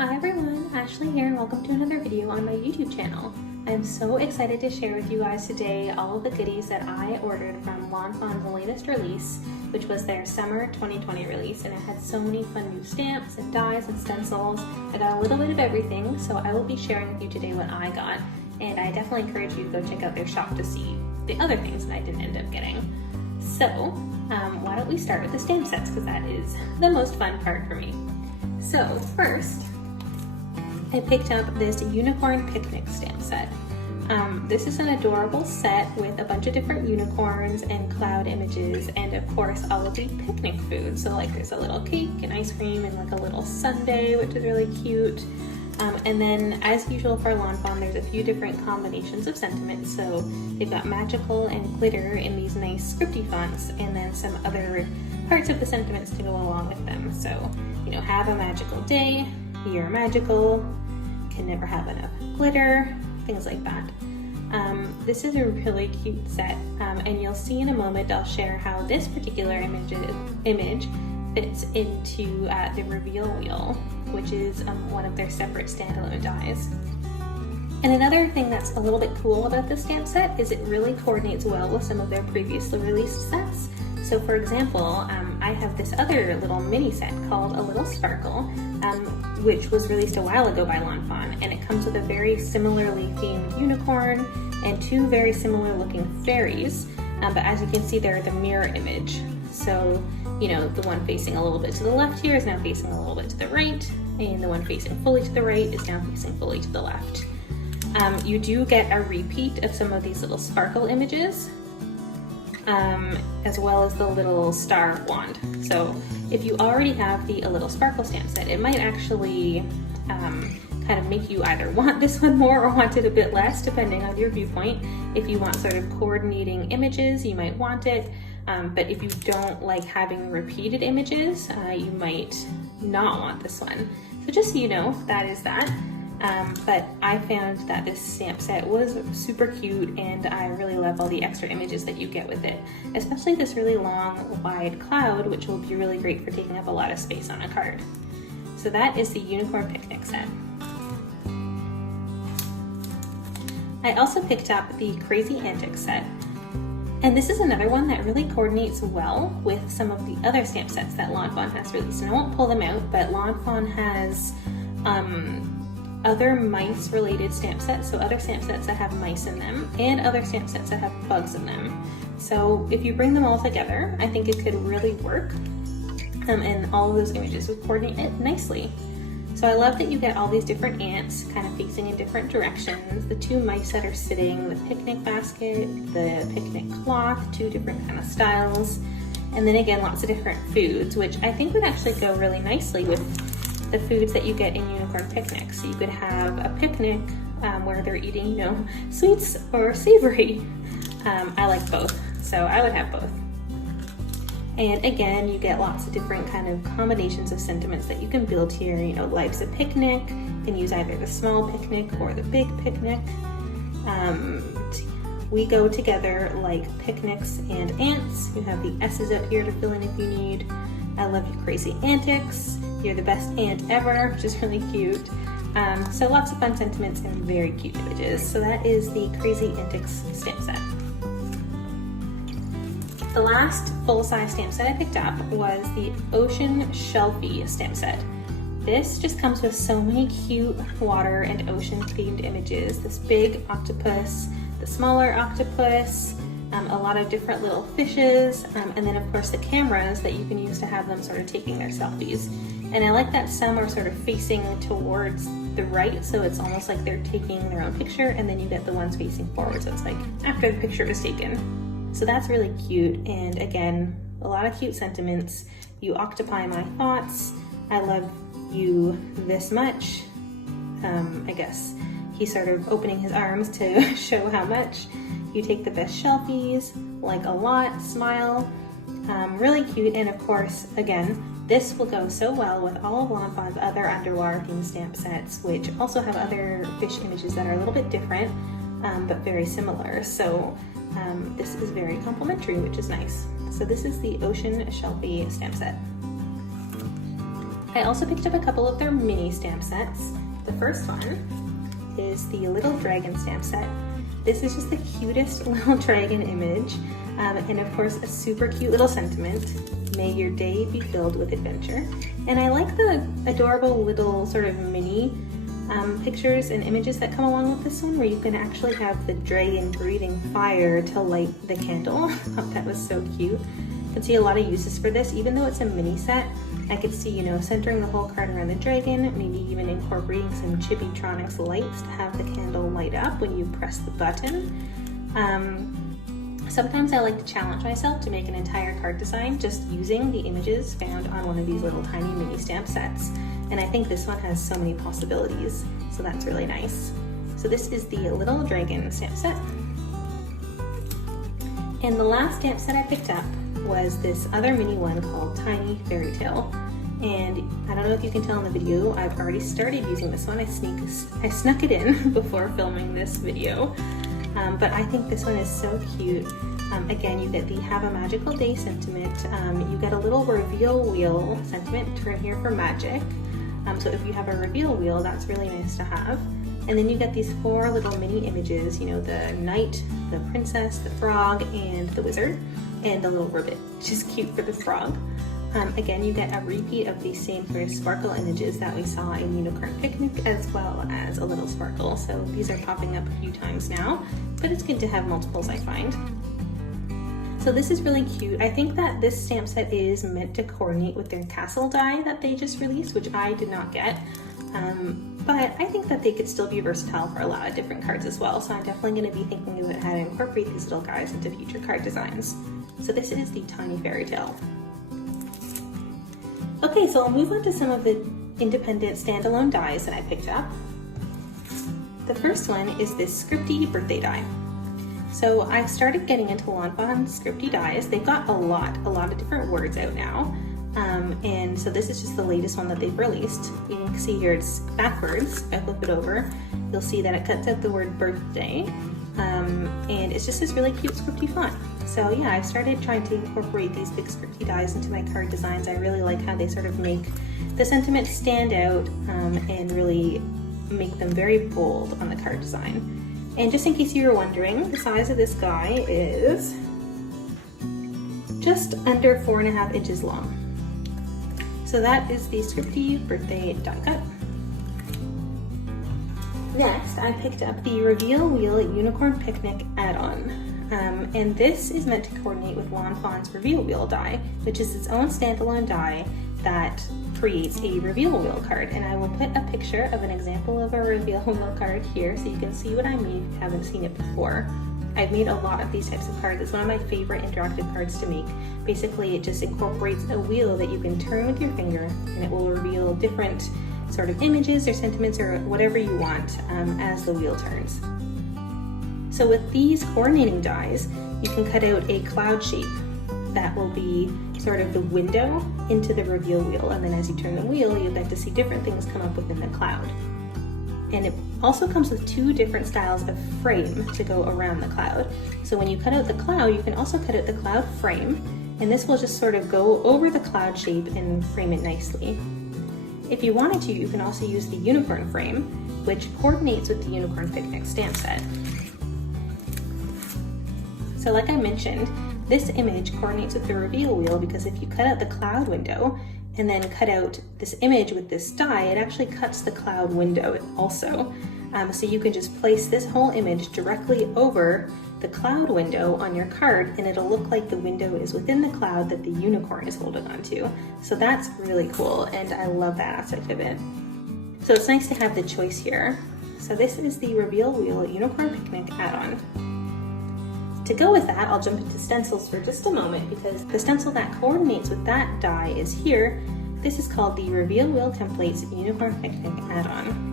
Hi everyone, Ashley here and welcome to another video on my YouTube channel. I'm so excited to share with you guys today all of the goodies that I ordered from Fawn's latest release, which was their summer 2020 release, and it had so many fun new stamps and dies and stencils. I got a little bit of everything, so I will be sharing with you today what I got, and I definitely encourage you to go check out their shop to see the other things that I didn't end up getting. So why don't we start with the stamp sets, because that is the most fun part for me. So first, I picked up this unicorn picnic stamp set. This is an adorable set with a bunch of different unicorns and cloud images, and of course all of the picnic food. So like there's a little cake and ice cream and like a little sundae, which is really cute. And then as usual for Fawn, there's a few different combinations of sentiments. So they've got magical and glitter in these nice scripty fonts, and then some other parts of the sentiments to go along with them. So, you know, have a magical day, you're magical, can never have enough glitter, things like that. This is a really cute set, and you'll see in a moment I'll share how this particular image fits into the reveal wheel, which is one of their separate standalone dies. And another thing that's a little bit cool about this stamp set is it really coordinates well with some of their previously released sets. So for example, I have this other little mini set called A Little Sparkle, which was released a while ago by Fawn, and it comes with a very similarly themed unicorn and two very similar looking fairies, but as you can see they're the mirror image. So, you know, the one facing a little bit to the left here is now facing a little bit to the right, and the one facing fully to the right is now facing fully to the left. You do get a repeat of some of these little sparkle images, as well as the little star wand. So if you already have the A Little Sparkle stamp set, it might actually kind of make you either want this one more or want it a bit less, depending on your viewpoint. If you want sort of coordinating images, you might want it, but if you don't like having repeated images, you might not want this one. So just so you know, that is that. But I found that this stamp set was super cute, and I really love all the extra images that you get with it, especially this really long, wide cloud, which will be really great for taking up a lot of space on a card. So that is the Unicorn Picnic set. I also picked up the Crazy Antics set, and this is another one that really coordinates well with some of the other stamp sets that Fawn has released. And I won't pull them out, but Fawn has other mice related stamp sets, so other stamp sets that have mice in them, and other stamp sets that have bugs in them. So if you bring them all together, I think it could really work, and all of those images would coordinate it nicely. So I love that you get all these different ants kind of facing in different directions, the two mice that are sitting, the picnic basket, the picnic cloth, two different kind of styles, and then again lots of different foods, which I think would actually go really nicely with the foods that you get in Unicorn Picnic. So you could have a picnic where they're eating, you know, sweets or savory. I like both, so I would have both. And again, you get lots of different kind of combinations of sentiments that you can build here. You know, life's a picnic. You can use either the small picnic or the big picnic. We go together like picnics and ants. You have the S's up here to fill in if you need. I love you, Crazy Antics. You're the best ant ever, which is really cute. So lots of fun sentiments and very cute images. So that is the Crazy Antics stamp set. The last full-size stamp set I picked up was the Ocean Shelfie stamp set. This just comes with so many cute water and ocean themed images. This big octopus, the smaller octopus, a lot of different little fishes, and then of course the cameras that you can use to have them sort of taking their selfies. And I like that some are sort of facing towards the right, so it's almost like they're taking their own picture, and then you get the ones facing forward, so it's like after the picture is taken. So that's really cute, and again, a lot of cute sentiments. You occupy my thoughts. I love you this much. I guess he's sort of opening his arms to show how much. You take the best shelfies, like a lot, smile. Really cute, and of course, again, this will go so well with all of Fawn's other underwater themed stamp sets, which also have other fish images that are a little bit different, but very similar. So this is very complimentary, which is nice. So this is the Ocean Shelfie stamp set. I also picked up a couple of their mini stamp sets. The first one is the little dragon stamp set. This is just the cutest little dragon image, and of course a super cute little sentiment. May your day be filled with adventure. And I like the adorable little sort of mini pictures and images that come along with this one, where you can actually have the dragon breathing fire to light the candle. I thought that was so cute. I can see a lot of uses for this, even though it's a mini set. I could see, you know, centering the whole card around the dragon, maybe even incorporating some Chibitronics lights to have the candle light up when you press the button. Sometimes I like to challenge myself to make an entire card design just using the images found on one of these little tiny mini stamp sets. And I think this one has so many possibilities, so that's really nice. So this is the little dragon stamp set. And the last stamp set I picked up was this other mini one called Tiny Fairy Tale. And I don't know if you can tell in the video, I've already started using this one. I snuck it in before filming this video. But I think this one is so cute. Again, you get the Have a Magical Day sentiment. You get a little reveal wheel sentiment, turn here for magic. So if you have a reveal wheel, that's really nice to have. And then you get these 4 little mini images, you know, the knight, the princess, the frog, and the wizard, and the little ribbit, which is cute for the frog. Again, you get a repeat of these same sort of sparkle images that we saw in Unicorn Picnic, as well as a little sparkle. So these are popping up a few times now, but it's good to have multiples, I find. So this is really cute. I think that this stamp set is meant to coordinate with their castle die that they just released, which I did not get. But I think that they could still be versatile for a lot of different cards as well. So I'm definitely going to be thinking about how to incorporate these little guys into future card designs. So this is the Tiny Fairy Tale. Okay, so I'll move on to some of the independent standalone dies that I picked up. The first one is this Scripty birthday die. So I started getting into Lawn Fawn's Scripty dies. They've got a lot of different words out now. And so this is just the latest one that they've released. You can see here it's backwards. If I flip it over, you'll see that it cuts out the word birthday. And it's just this really cute scripty font. So yeah, I've started trying to incorporate these big scripty dies into my card designs. I really like how they sort of make the sentiment stand out and really make them very bold on the card design. And just in case you were wondering, the size of this guy is just under 4.5 inches long. So that is the Scripty birthday die cut. Next, I picked up the Reveal Wheel Unicorn Picnic add-on. And this is meant to coordinate with Lawn Fawn's Reveal Wheel die, which is its own standalone die that creates a Reveal Wheel card. And I will put a picture of an example of a Reveal Wheel card here so you can see what I mean if you haven't seen it before. I've made a lot of these types of cards. It's one of my favorite interactive cards to make. Basically, it just incorporates a wheel that you can turn with your finger, and it will reveal different sort of images or sentiments or whatever you want as the wheel turns. So with these coordinating dies, you can cut out a cloud shape that will be sort of the window into the reveal wheel, and then as you turn the wheel, you'll get to see different things come up within the cloud. And it also comes with 2 different styles of frame to go around the cloud. So when you cut out the cloud, you can also cut out the cloud frame, and this will just sort of go over the cloud shape and frame it nicely. If you wanted to, you can also use the unicorn frame, which coordinates with the Unicorn Picnic stamp set. So like I mentioned, this image coordinates with the reveal wheel because if you cut out the cloud window and then cut out this image with this die, it actually cuts the cloud window also. So you can just place this whole image directly over the cloud window on your card, and it'll look like the window is within the cloud that the unicorn is holding onto. So that's really cool, and I love that aspect of it. So it's nice to have the choice here. So this is the Reveal Wheel Unicorn Picnic add-on. To go with that, I'll jump into stencils for just a moment because the stencil that coordinates with that die is here. This is called the Reveal Wheel Templates Unicorn Picnic add-on.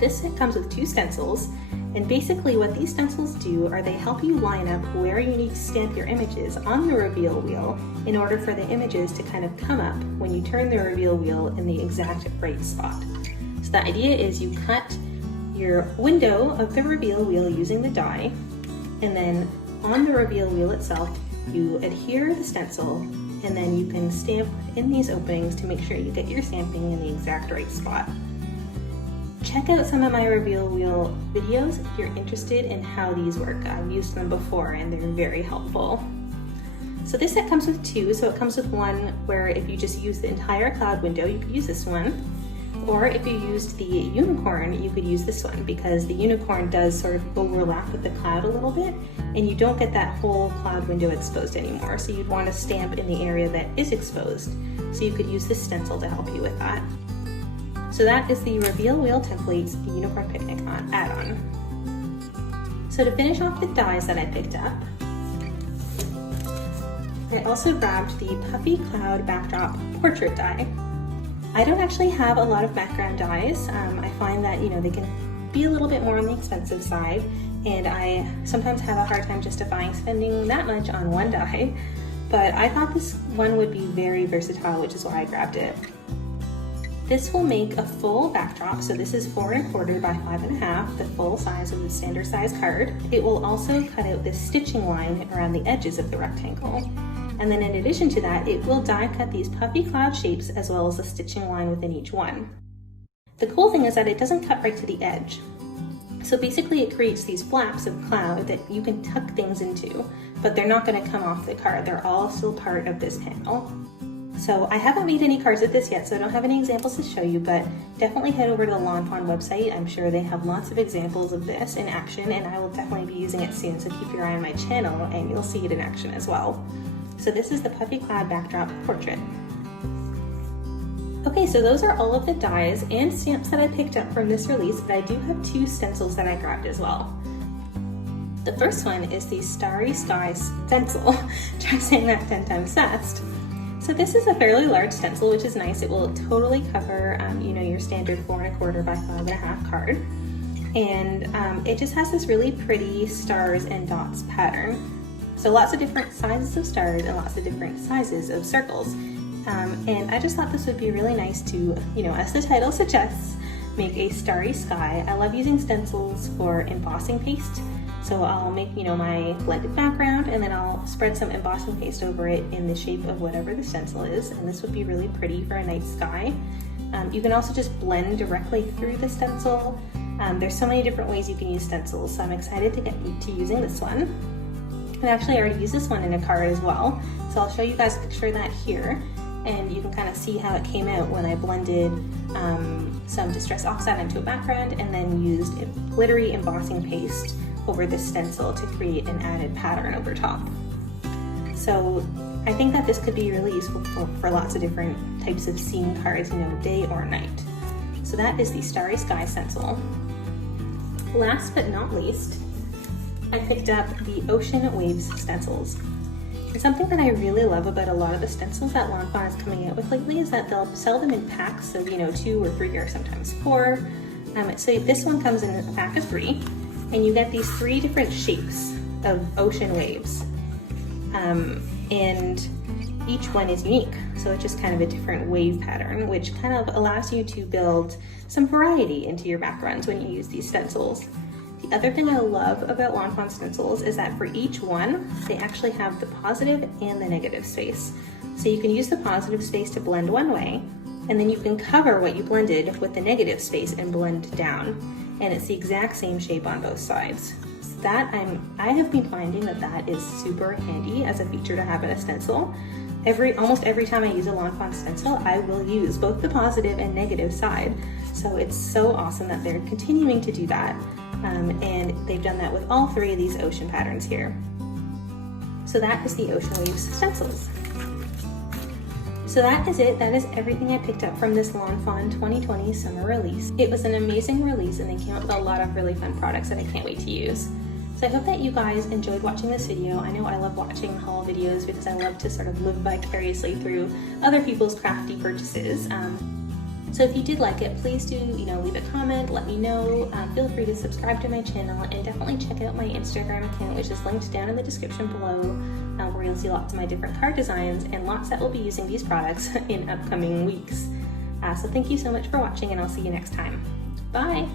This set comes with 2 stencils, and basically what these stencils do are they help you line up where you need to stamp your images on the reveal wheel in order for the images to kind of come up when you turn the reveal wheel in the exact right spot. So the idea is you cut your window of the reveal wheel using the die, and then on the reveal wheel itself, you adhere the stencil and then you can stamp in these openings to make sure you get your stamping in the exact right spot. Check out some of my reveal wheel videos if you're interested in how these work. I've used them before and they're very helpful. So this set comes with two, so it comes with one where if you just use the entire cloud window, you could use this one. Or if you used the unicorn, you could use this one because the unicorn does sort of overlap with the cloud a little bit and you don't get that whole cloud window exposed anymore. So you'd want to stamp in the area that is exposed. So you could use the stencil to help you with that. So that is the Reveal Wheel Templates Unicorn Picnic add-on. So to finish off the dies that I picked up, I also grabbed the Puffy Cloud Backdrop Portrait die. I don't actually have a lot of background dies. I find that, they can be a little bit more on the expensive side, and I sometimes have a hard time justifying spending that much on one die, but I thought this one would be very versatile, which is why I grabbed it. This will make a full backdrop, so this is 4 1/4 by 5 1/2, the full size of the standard size card. It will also cut out this stitching line around the edges of the rectangle. And then in addition to that, it will die cut these puffy cloud shapes as well as the stitching line within each one. The cool thing is that it doesn't cut right to the edge. So basically it creates these flaps of cloud that you can tuck things into, but they're not going to come off the card. They're all still part of this panel. So I haven't made any cards with this yet, so I don't have any examples to show you, but definitely head over to the Lawn Fawn website. I'm sure they have lots of examples of this in action, and I will definitely be using it soon, so keep your eye on my channel and you'll see it in action as well. So this is the Puffy Cloud Backdrop Portrait. Okay, so those are all of the dies and stamps that I picked up from this release, but I do have 2 stencils that I grabbed as well. The first one is the Starry Sky Stencil. Try saying that 10 times fast. So this is a fairly large stencil, which is nice. It will totally cover, your standard 4 1/4 by 5 1/2 card. And it just has this really pretty stars and dots pattern. So lots of different sizes of stars and lots of different sizes of circles. And I just thought this would be really nice to, as the title suggests, make a starry sky. I love using stencils for embossing paste. So I'll make, my blended background and then I'll spread some embossing paste over it in the shape of whatever the stencil is. And this would be really pretty for a night sky. You can also just blend directly through the stencil. There's so many different ways you can use stencils, so I'm excited to get to using this one. And actually I already used this one in a card as well. So I'll show you guys a picture of that here. And you can kind of see how it came out when I blended some Distress Oxide into a background and then used glittery embossing paste over the stencil to create an added pattern over top. So I think that this could be really useful for lots of different types of scene cards, day or night. So that is the Starry Sky stencil. Last but not least, I picked up the Ocean Waves stencils. And something that I really love about a lot of the stencils that Lawn Fawn is coming out with lately is that they'll sell them in packs of 2 or 3 or sometimes 4. So this one comes in a pack of 3, and you get these 3 different shapes of ocean waves. And each one is unique, so it's just kind of a different wave pattern, which kind of allows you to build some variety into your backgrounds when you use these stencils. The other thing I love about Lawn Fawn stencils is that for each one, they actually have the positive and the negative space. So you can use the positive space to blend one way, and then you can cover what you blended with the negative space and blend down. And it's the exact same shape on both sides. So that I have been finding that is super handy as a feature to have in a stencil. Almost every time I use a Lawn Fawn stencil, I will use both the positive and negative side. So it's so awesome that they're continuing to do that. And they've done that with all 3 of these ocean patterns here. So that is the Ocean Waves stencils. So that is it. That is everything I picked up from this Lawn Fawn 2020 summer release. It was an amazing release and they came out with a lot of really fun products that I can't wait to use. So I hope that you guys enjoyed watching this video. I know I love watching haul videos because I love to sort of live vicariously through other people's crafty purchases. So if you did like it, please do, leave a comment, let me know. Feel free to subscribe to my channel and definitely check out my Instagram account, which is linked down in the description below, where you'll see lots of my different card designs and lots that will be using these products in upcoming weeks. So thank you so much for watching and I'll see you next time. Bye!